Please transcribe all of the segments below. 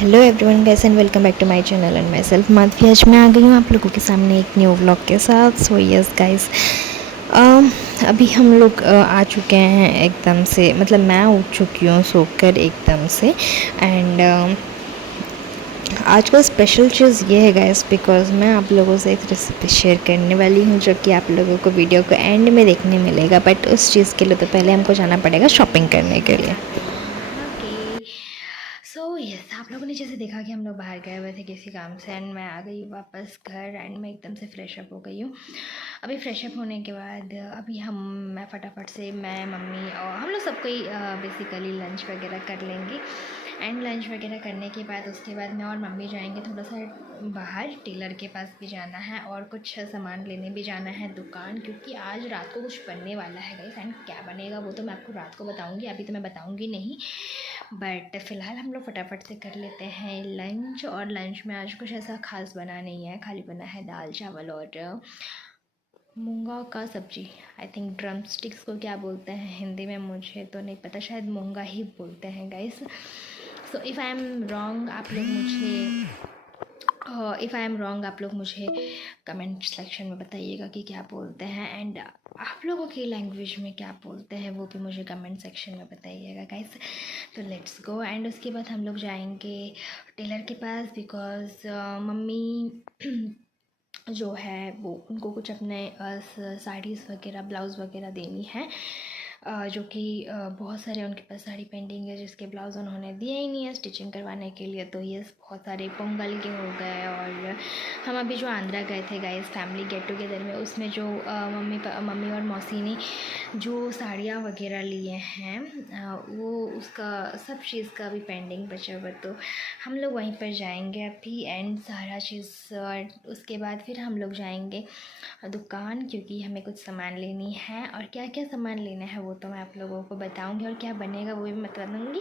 Hello everyone guys and welcome back to my channel and myself Madhavi. आज मैं आ गई हूँ आप लोगों के सामने एक न्यू व्लॉग के साथ। सो यस गाइस, अभी हम लोग आ चुके हैं एकदम से, मतलब मैं उठ चुकी हूँ सोकर एकदम से। एंड आज का स्पेशल चीज़ ये है गाइस, बिकॉज मैं आप लोगों से एक रेसिपी शेयर करने वाली हूँ जो कि आप लोगों को वीडियो को एंड में देखने मिलेगा। बट उस चीज़ के लिए तो पहले हमको जाना पड़ेगा शॉपिंग करने के लिए। सो यस, आप लोगों ने जैसे देखा कि हम लोग बाहर गए हुए थे किसी काम से एंड मैं आ गई वापस घर एंड मैं एकदम से फ्रेश अप हो गई हूँ। अभी फ्रेश अप होने के बाद अभी मैं फटाफट से मैं मम्मी और हम लोग सबको ही बेसिकली लंच वगैरह कर लेंगे। एंड लंच वगैरह करने के बाद उसके बाद मैं और मम्मी जाएंगे थोड़ा सा बाहर, टेलर के पास भी जाना है और कुछ सामान लेने भी जाना है दुकान, क्योंकि आज रात को कुछ बनने वाला है गाइस। एंड क्या बनेगा वो तो मैं आपको रात को बताऊंगी, अभी तो मैं बताऊंगी नहीं। बट फ़िलहाल हम लोग फटाफट से कर लेते हैं लंच। और लंच में आज कुछ ऐसा खास बना नहीं है, खाली बना है दाल चावल और मूंगा का सब्जी। आई थिंक ड्रम स्टिक्स को क्या बोलते हैं हिंदी में मुझे तो नहीं पता, शायद मूंगा ही बोलते हैं guys. So if I am wrong आप लोग मुझे कमेंट सेक्शन में बताइएगा कि क्या बोलते हैं। एंड आप लोगों की लैंग्वेज में क्या बोलते हैं वो भी मुझे कमेंट सेक्शन में बताइएगा गाइस। तो लेट्स गो। एंड उसके बाद हम लोग जाएंगे टेलर के पास, बिकॉज़ मम्मी जो है वो उनको कुछ अपने साड़ीज़ वगैरह ब्लाउज़ वगैरह देनी है, जो कि बहुत सारे उनके पास साड़ी पेंडिंग है जिसके ब्लाउज़ उन्होंने दिए ही नहीं है स्टिचिंग करवाने के लिए। तो ये बहुत सारे पोंगल के हो गए। और हम अभी जो आंध्रा गए थे गाइस फैमिली गेट टुगेदर में, उसमें जो मम्मी और मौसी ने जो साड़ियाँ वगैरह लिए हैं वो उसका सब चीज़ का अभी पेंडिंग बचा हुआ। तो हम लोग वहीं पर जाएंगे अभी एंड सारा चीज़ उसके बाद फिर हम लोग जाएंगे दुकान, क्योंकि हमें कुछ सामान लेनी है। और क्या क्या सामान लेना है वो तो मैं आप लोगों को बताऊंगी, और क्या बनेगा वो भी मैं बता दूँगी।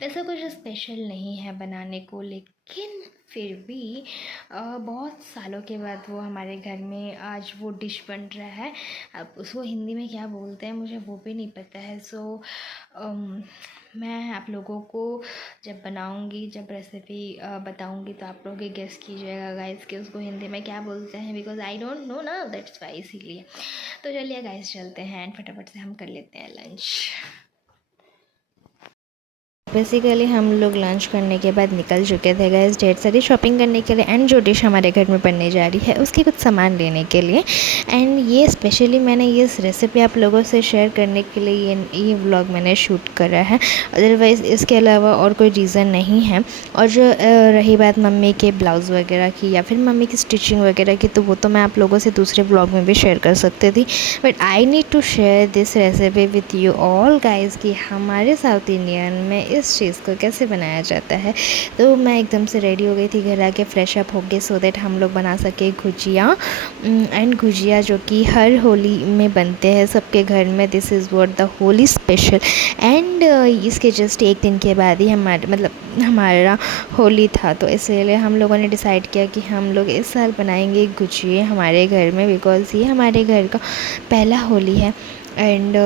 वैसा कुछ स्पेशल नहीं है बनाने को, लेकिन फिर भी बहुत सालों के बाद वो हमारे घर में आज वो डिश बन रहा है। अब उसको हिंदी में क्या बोलते हैं मुझे वो भी नहीं पता है। सो मैं आप लोगों को जब बनाऊंगी, जब रेसिपी बताऊंगी तो आप लोग गेस कीजिएगा गाइस कि उसको हिंदी में क्या बोलते हैं, बिकॉज आई डोंट नो ना, दैट्स वाई, इसीलिए। तो चलिए गाइस चलते हैं एंड फटाफट से हम कर लेते हैं लंच। बेसिकली हम लोग लंच करने के बाद निकल चुके थे गाइस ढेर सारी शॉपिंग करने के लिए एंड जो डिश हमारे घर में बनने जा रही है उसके कुछ सामान लेने के लिए। एंड ये स्पेशली मैंने ये रेसिपी आप लोगों से शेयर करने के लिए ये व्लॉग मैंने शूट करा है, अदरवाइज़ इसके अलावा और कोई रीज़न नहीं है। और जो रही बात मम्मी के ब्लाउज़ वगैरह की या फिर मम्मी की स्टिचिंग वगैरह की, तो वो तो मैं आप लोगों से दूसरे ब्लॉग में भी शेयर कर सकती थी। But I need to share this recipe with you all guys कि हमारे साउथ इंडियन में इस चीज़ को कैसे बनाया जाता है। तो मैं एकदम से रेडी हो गई थी, घर आके फ्रेश अप हो गए सो दैट हम लोग बना सके गुजिया। एंड गुजिया जो कि हर होली में बनते हैं सबके घर में, this is what the Holi special. And इसके जस्ट एक दिन के बाद ही हमारा होली था, तो इसलिए हम लोगों ने डिसाइड किया कि हम लोग इस साल बनाएंगे गुजिया हमारे घर में, बिकॉज़ ये हमारे घर का पहला होली है। एंड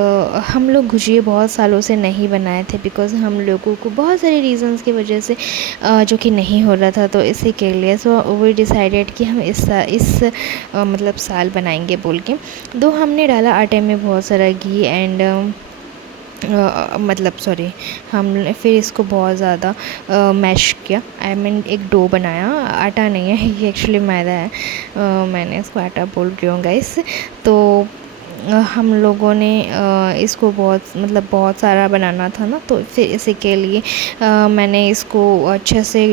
हम लोग गुजिया बहुत सालों से नहीं बनाए थे, बिकॉज़ हम लोगों को बहुत सारे रीज़न्स की वजह से जो कि नहीं हो रहा था, तो इसी के लिए सो वी डिसाइडेड कि हम इस मतलब साल बनाएंगे बोल के। दो हमने डाला आटे में बहुत सारा घी एंड मतलब सॉरी, हमने फिर इसको बहुत ज़्यादा मैश किया। आई मीन एक डो बनाया, आटा नहीं है ये, एक्चुअली मैदा है। मैंने इसको आटा बोल रही हूँ गाइस। तो हम लोगों ने इसको बहुत सारा बनाना था ना, तो फिर इसी के लिए मैंने इसको अच्छे से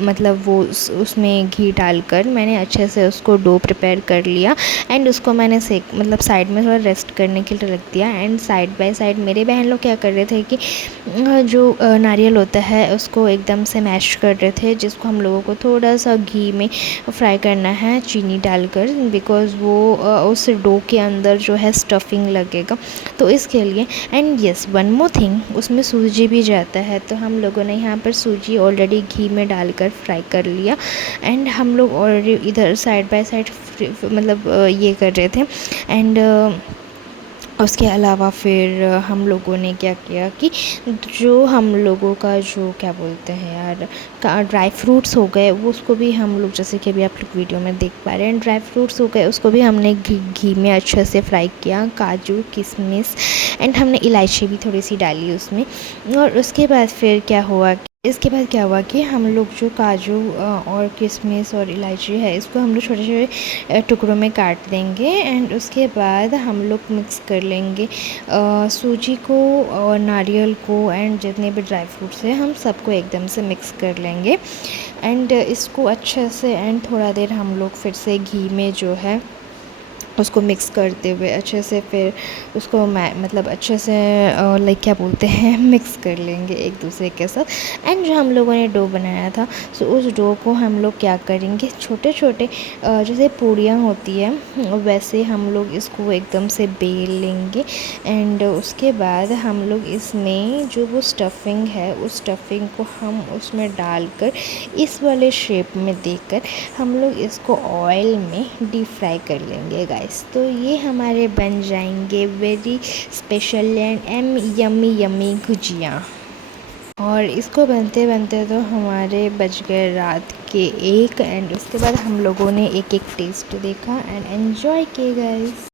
मतलब वो उसमें घी डालकर मैंने अच्छे से उसको डो प्रिपेयर कर लिया। एंड उसको मैंने साइड में थोड़ा रेस्ट करने के लिए रख दिया। एंड साइड बाय साइड मेरे बहन लोग क्या कर रहे थे कि जो नारियल होता है उसको एकदम से मैश कर रहे थे, जिसको हम लोगों को थोड़ा सा घी में फ्राई करना है चीनी डालकर, बिकॉज़ वो उस डो के अंदर जो है स्टफिंग लगेगा, तो इसके लिए। And yes, one more thing, उसमें सूजी भी जाता है, तो हम लोगों ने यहाँ पर सूजी ऑलरेडी घी में डालकर फ्राई कर लिया। एंड हम लोग ऑलरेडी इधर साइड बाय साइड मतलब ये कर रहे थे। एंड उसके अलावा फिर हम लोगों ने क्या किया कि जो हम लोगों का जो क्या बोलते हैं यार का ड्राई फ्रूट्स हो गए, वो उसको भी हम लोग, जैसे कि अभी आप लोग वीडियो में देख पा रहे हैं, ड्राई फ्रूट्स हो गए, उसको भी हमने घी में अच्छे से फ्राई किया, काजू किशमिश एंड हमने इलायची भी थोड़ी सी डाली उसमें। और उसके बाद फिर क्या हुआ, इसके बाद क्या हुआ कि हम लोग जो काजू और किशमिश और इलायची है, इसको हम लोग छोटे छोटे टुकड़ों में काट देंगे। एंड उसके बाद हम लोग मिक्स कर लेंगे सूजी को और नारियल को एंड जितने भी ड्राई फ्रूट्स हैं, हम सबको एकदम से मिक्स कर लेंगे। एंड इसको अच्छे से एंड थोड़ा देर हम लोग फिर से घी में जो है उसको मिक्स करते हुए अच्छे से फिर उसको मतलब अच्छे से लाइक क्या बोलते हैं मिक्स कर लेंगे एक दूसरे के साथ। एंड जो हम लोगों ने डो बनाया था, सो उस डो को हम लोग क्या करेंगे, छोटे छोटे जैसे पूड़ियाँ होती है वैसे हम लोग इसको एकदम से बेल लेंगे। एंड उसके बाद हम लोग इसमें जो वो स्टफिंग है, उस स्टफिंग को हम उसमें डालकर इस वाले शेप में देकर हम लोग इसको ऑयल में डीप फ्राई कर लेंगे गाइस। तो ये हमारे बन जाएंगे very special and yummy yummy gujiya. और इसको बनते बनते तो हमारे बज गए रात के 1। एंड उसके बाद हम लोगों ने एक एक टेस्ट देखा एंड एन्जॉय किए गाइस।